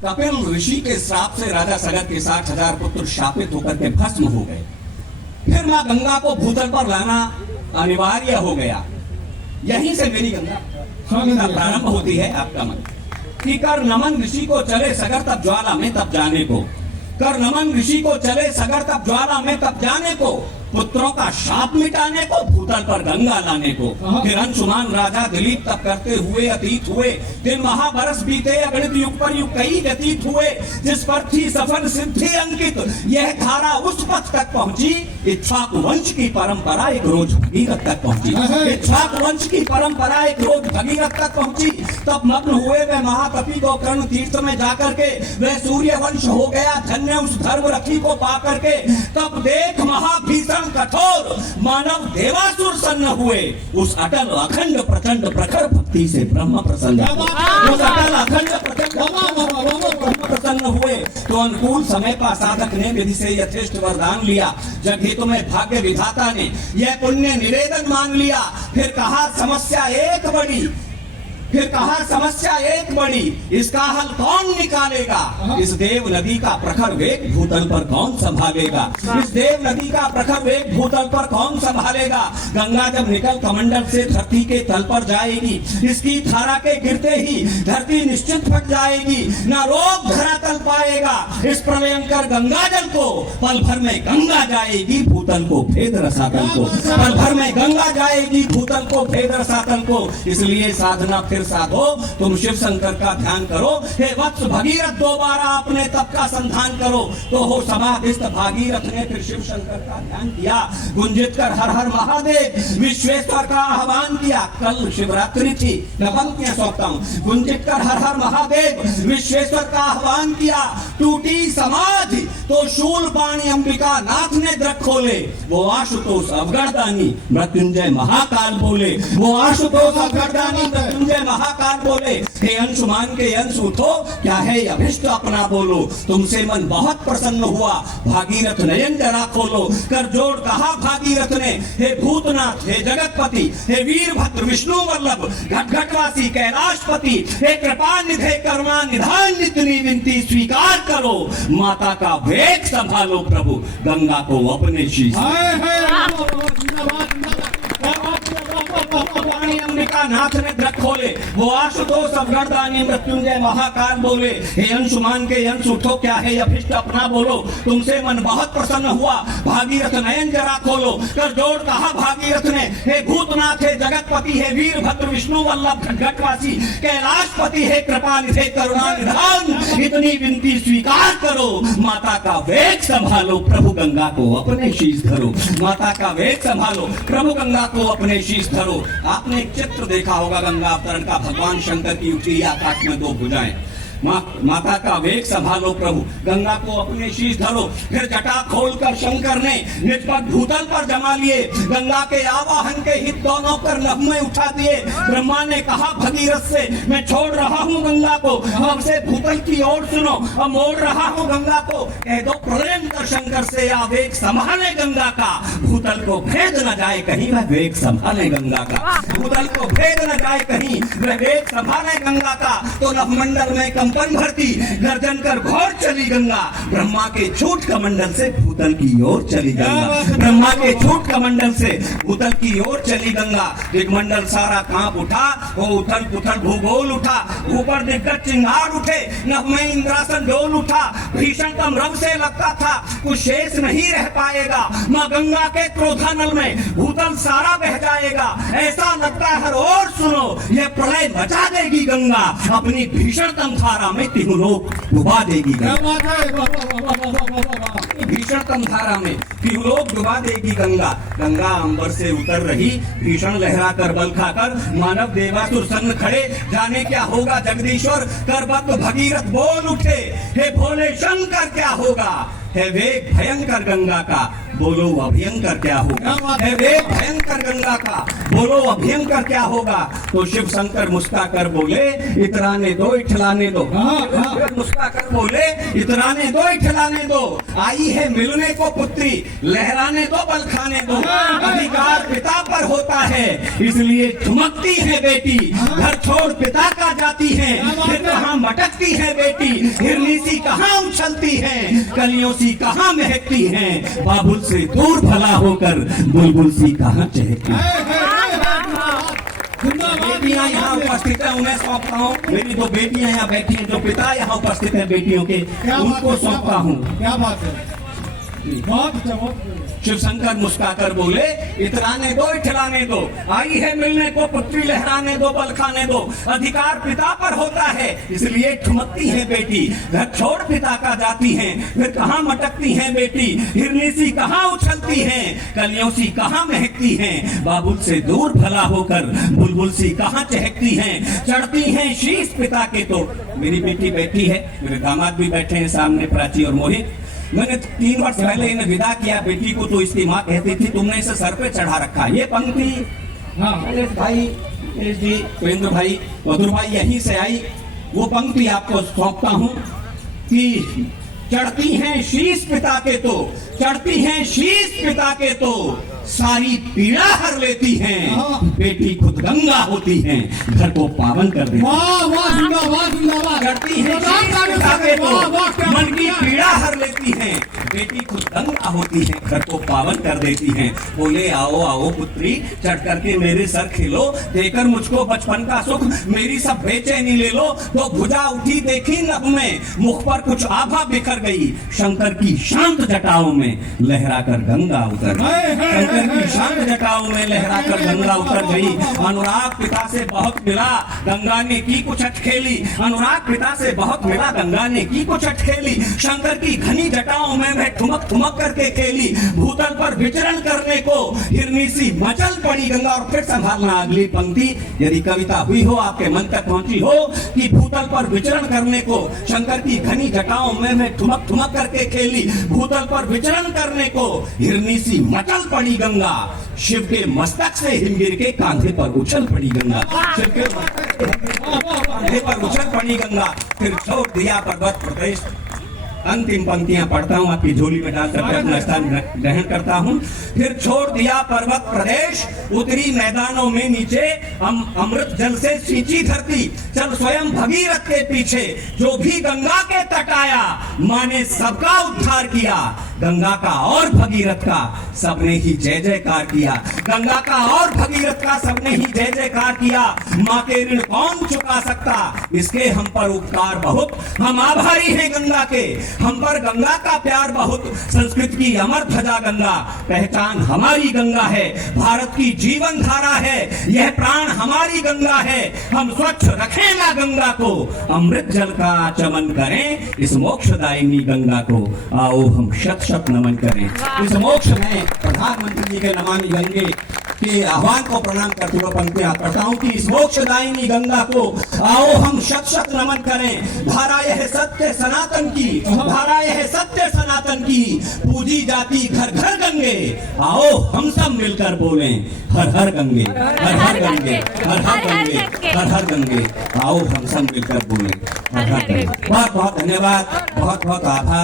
कपिल ऋषि के श्राप से राजा सगत के 60,000 पुत्र शापित होकर के भस्म हो गए। फिर मां गंगा को भूतल पर लाना अनिवार्य हो गया। यहीं से मेरी गंगा प्रारंभ होती है आपका मन कि कर नमन ऋषि को चले सगर तब ज्वाला में तब जाने को, कर नमन ऋषि को चले सगर तब ज्वाला में तब जाने को, पुत्रों का शाप मिटाने को, भूतल पर गंगा लाने को। फिर अंशुमान राजा दिलीप तब करते हुए अतीत हुए, दिन महाबरस बीते अगणित युग पर युग कई व्यतीत हुए, जिस पर थी सफल सिद्धि अंकित यह धारा उस पथ तक पहुंची, इक्ष्वाकु वंश की परंपरा एक रोज भगीरथ तक पहुंची, इक्ष्वाकु वंश की परंपरा एक रोज भगीरथ तक पहुंची। तब मग्न हुए वे महातपी गोकर्ण तीर्थ में जाकर के, वह सूर्य वंश हो गया धन्य उस धर्म रखी को पाकर के। तब देख महाभीषण कठोर मानव देवासुर सन्न हुए, उस अटल अखंड प्रचंड प्रखर भक्ति से ब्रह्म प्रसन्न हुए, उस अटल अखंड प्रचंड ब्रह्म प्रसन्न हुए। तो अनुकूल समय पर साधक ने विधि से यथेष्ट वरदान लिया, जग हित में भाग्य विधाता ने यह पुण्य निवेदन मान लिया। फिर कहा समस्या एक बड़ी, फिर कहा समस्या एक बड़ी, इसका हल कौन निकालेगा, इस देव नदी का प्रखर वेग भूतल पर कौन संभालेगा, इस देव नदी का प्रखर वेग भूतल पर कौन संभालेगा। गंगा जब निकल कमंडल से धरती के तल पर जाएगी, इसकी धारा के गिरते ही धरती निश्चित फट जाएगी, न रोग धरा तल पाएगा। इस प्रलयंकर गंगा जल को पल भर में गंगा जाएगी भूतल को भेद रसातल को, पल भर में गंगा जाएगी भूतल को भेद रसातल को। इसलिए साधना फिर साधो, तुम शिव शंकर का ध्यान करो, हे वत्स भगीरथ दोबारा अपने तप का संधान करो। तो हो समाधिस्थ भागीरथ ने फिर शिव शंकर का ध्यान किया, गुंजित कर हर हर महादेव विश्वेश्वर का आह्वान किया। कल शिवरात्रि थी, मैं पंक्तियां सौंपता हूं। गुंजित कर हर हर महादेव विश्वेश्वर का आह्वान किया, टूटी समाधि तो शूल पाणी अंबिका नाथ ने द्रक खोले, वो आशुतोष अवगढ़दानी मृत्युंजय महाकाल बोले, वो आशुतोष अवगढ़दानी मृत्युंजय महाकाल बोले। हे अंशुमान के अंश उठो, क्या है अभिष्ट अपना बोलो, तुमसे मन बहुत प्रसन्न हुआ भागीरथ नयन जरा खोलो। कर जोड़ कहा भागीरथ ने, हे भूतनाथ हे जगतपति, हे वीरभद्र विष्णु वल्लभ घटघटवासी कैलाशपति, हे कृपा निधे करुणा निधान इतनी विनती स्वीकार करो, माता का वेग संभालो प्रभु गंगा को अपने शीश। अंबिका नाथ ने द्रक खोले, वो आशुतोष अवगढ़दानी मृत्युंजय महाकाल बोले। हे अंशुमान के अंश उठो, क्या है अभिष्ट अपना बोलो, तुमसे मन बहुत प्रसन्न हुआ भागीरथ नयन जरा खोलो। कर जोड़ कहा भागीरथ ने, हे भूतनाथ हे जगतपति, हे वीरभद्र विष्णु वल्लभ घटघटवासी कैलाशपति, हे कृपा निधे करुणा निधान इतनी विनती स्वीकार करो, माता का वेग संभालो प्रभु गंगा को अपने शीश धरो, माता का वेग संभालो प्रभु गंगा को अपने शीश धरो। आपने एक चित्र देखा होगा गंगा अवतरण का, भगवान शंकर की उठी आकाश में दो भुजाएं, माता का वेग संभालो प्रभु गंगा को अपने शीश धरो। फिर जटा खोलकर शंकर ने निज पद भूतल पर जमा लिए, गंगा के आवाहन के हित दोनों कर नभ में उठा दिए। ब्रह्मा ने कहा भगीरथ से, मैं छोड़ रहा हूँ गंगा को, अब से भूतल की ओर सुनो, अब मोड़ रहा हूँ गंगा को। कह दो प्रलयंकर शंकर से आवेग संभाले गंगा का, भूतल को भेद न जाए कहीं वह वेग संभाले गंगा का, भूतल को भेद न जाए कहीं वह वेग संभाले गंगा का। तो नभमंडल में कंपन भरती गर्जन कर घोर चली गंगा, ब्रह्मा के छूट कमंडल से भूतल की ओर चली गंगा, ब्रह्मा के छूट कमंडल से भूतल की ओर चली गंगा। दिग्मंडल सारा कांप उठा, वो उथल पुथल भूगोल उठा, ऊपर दिग्गज चिंगार उठे, नभ में इंद्रासन डोल उठा। भीषणतम रव से लगता था कुछ शेष नहीं रह पाएगा, मां गंगा के क्रोधानल में भूतल सारा बह जाएगा। ऐसा लगता है हर ओर सुनो, यह प्रलय मचा देगी गंगा, अपनी भीषणतम धारा में तीनों लोग डुबा देगी गंगा, भीषणतम धारा में तीनों लोग डुबा देगी गंगा। गंगा अंबर से उतर रही, भीषण लहरा कर बल खाकर, मानव देवासुर सन्न खड़े, जाने क्या होगा जगदीश्वर। करबद्ध भगीरथ बोल उठे, हे भोले शंकर क्या होगा। है वेग भयंकर गंगा का, बोलो अभयंकर क्या होगा। है वेग भयंकर गंगा का, बोलो अभयंकर क्या होगा। तो शिव शंकर मुस्कुराकर बोले इतराने दो इठलाने दो। मुस्कुराकर बोले इतराने दो इठलाने दो। आई है मिलने को पुत्री, लहराने दो बल खाने दो। अधिकार पिता पर होता है, इसलिए ठुमकती है बेटी। घर छोड़ पिता का जाती है, फिर कहाँ मटकती है बेटी। हिरनी सी कहाँ उछलती है, कलियों सी कहाँ महकती है। बाबुल से दूर भला होकर बुलबुल सी कहाँ चहकती है। बेटियां यहाँ उपस्थित है, उन्हें सौंपता हूँ। मेरी दो बेटियां यहाँ बैठी हैं, जो पिता यहाँ उपस्थित है बेटियों के, उनको सौंपता हूँ। क्या बात है, बहुत अच्छा, बहुत शिव शंकर मुस्कुराकर बोले इतराने दो इठलाने दो। आई है मिलने को पुत्री, लहराने दो बल खाने दो। अधिकार पिता पर होता है, इसलिए ठुमकती है बेटी। घर छोड़ पिता का जाती है, फिर कहाँ मटकती है बेटी। हिरनी सी कहाँ उछलती है, कलियों सी कहाँ महकती है। बाबुल से दूर भला होकर बुलबुल सी कहाँ चहकती है। चढ़ती है शीश पिता के तो। मेरी बेटी बैठी है, मेरे दामाद भी बैठे हैं सामने, प्राची और मोहित। मैंने 3 वर्ष पहले इन्हें विदा किया बेटी को, तो इसकी माँ कहती थी तुमने इसे सर पे चढ़ा रखा। ये पंक्ति भाई जी, सुरेंद्र भाई, मधुर भाई यहीं से आई। वो पंक्ति आपको सौंपता हूँ कि चढ़ती हैं शीश पिता के तो, चढ़ती हैं शीश पिता के तो, सारी पीड़ा हर लेती हैं। बेटी खुद गंगा होती हैं, घर को पावन कर देती हैं। चढ़ती हैं शीश पिता के तो, मन की पीड़ा हर लेती हैं। बेटी खुद गंगा होती है, घर को पावन कर देती हैं। बोले आओ आओ पुत्री, चढ़ करके मेरे सर खेलो, देकर मुझको बचपन का सुख मेरी सब बेचैनी ले लो। तो भुजा उठी देखी नभ में, मुख पर कुछ आभा बिखर गई। शंकर की शांत जटाओं में लहराकर गंगा उतर गई। शंकर की शांत जटाओं में लहराकर गंगा उतर गई। अनुराग पिता से बहुत मिला, गंगा ने की कुछ अटखेली। अनुराग पिता से बहुत मिला, गंगा ने की कुछ अटखेली। शंकर की घनी जटाओं में मैं ठुमक ठुमक करके खेली। भूतल पर विचरण करने को हिरनी सी मचल पड़ी गंगा। और फिर संभालना अगली पंक्ति, यदि कविता हुई हो, आपके मन तक पहुंची हो, कि भूतल पर विचरण करने को शंकर की घनी जटाओं में मैं ठुमक ठुमक करके खेली। भूतल पर विचरण करने को हिरनी सी मचल पड़ी गंगा। शिव के मस्तक से हिमगिर के कांधे पर उछल पड़ी गंगा। शिव के कांधे पर उछल पड़ी गंगा। फिर छोड़ दिया पर्वत प्रदेश। अंतिम पंक्तियां पढ़ता हूं, आपकी झोली में डाल करके अपना स्थान ग्रहण करता हूं। फिर छोड़ दिया पर्वत प्रदेश, उतरी मैदानों में नीचे। अमृत जल से सींची धरती, चल स्वयं भगीरथ के पीछे। जो भी गंगा के तट आया, माँ ने सबका उद्धार किया। गंगा का और भगीरथ का सबने ही जय जयकार किया। गंगा का और भगीरथ का सबने ही जय जयकार किया। माँ के ऋण कौन चुका सकता, इसके हम पर उपकार बहुत। हम आभारी हैं गंगा के, हम पर गंगा का प्यार बहुत। संस्कृत की अमर ध्वजा गंगा, पहचान हमारी गंगा है। भारत की जीवन धारा है, यह प्राण हमारी गंगा है। हम स्वच्छ रखें ना गंगा को, अमृत जल का आचमन करें इस मोक्षदायिनी गंगा को। आओ हम शत शत नमन करें इस मोक्ष में। प्रधानमंत्री जी के नमामि गंगे के आह्वान को प्रणाम करते हुए पंक्तियां पढ़ता हूं कि इस मोक्षदायिनी गंगा को आओ हम शत शत नमन करें। धारा यह सत्य सनातन की, धारा यह सत्य सनातन की, पूजी जाती घर घर गंगे। आओ हम सब मिलकर बोलें हर हर गंगे, हर हर गंगे, हर हर गंगे, हर हर गंगे। आओ हम सब मिलकर बोलें हर हर गंगे। बहुत बहुत धन्यवाद, बहुत बहुत आभार।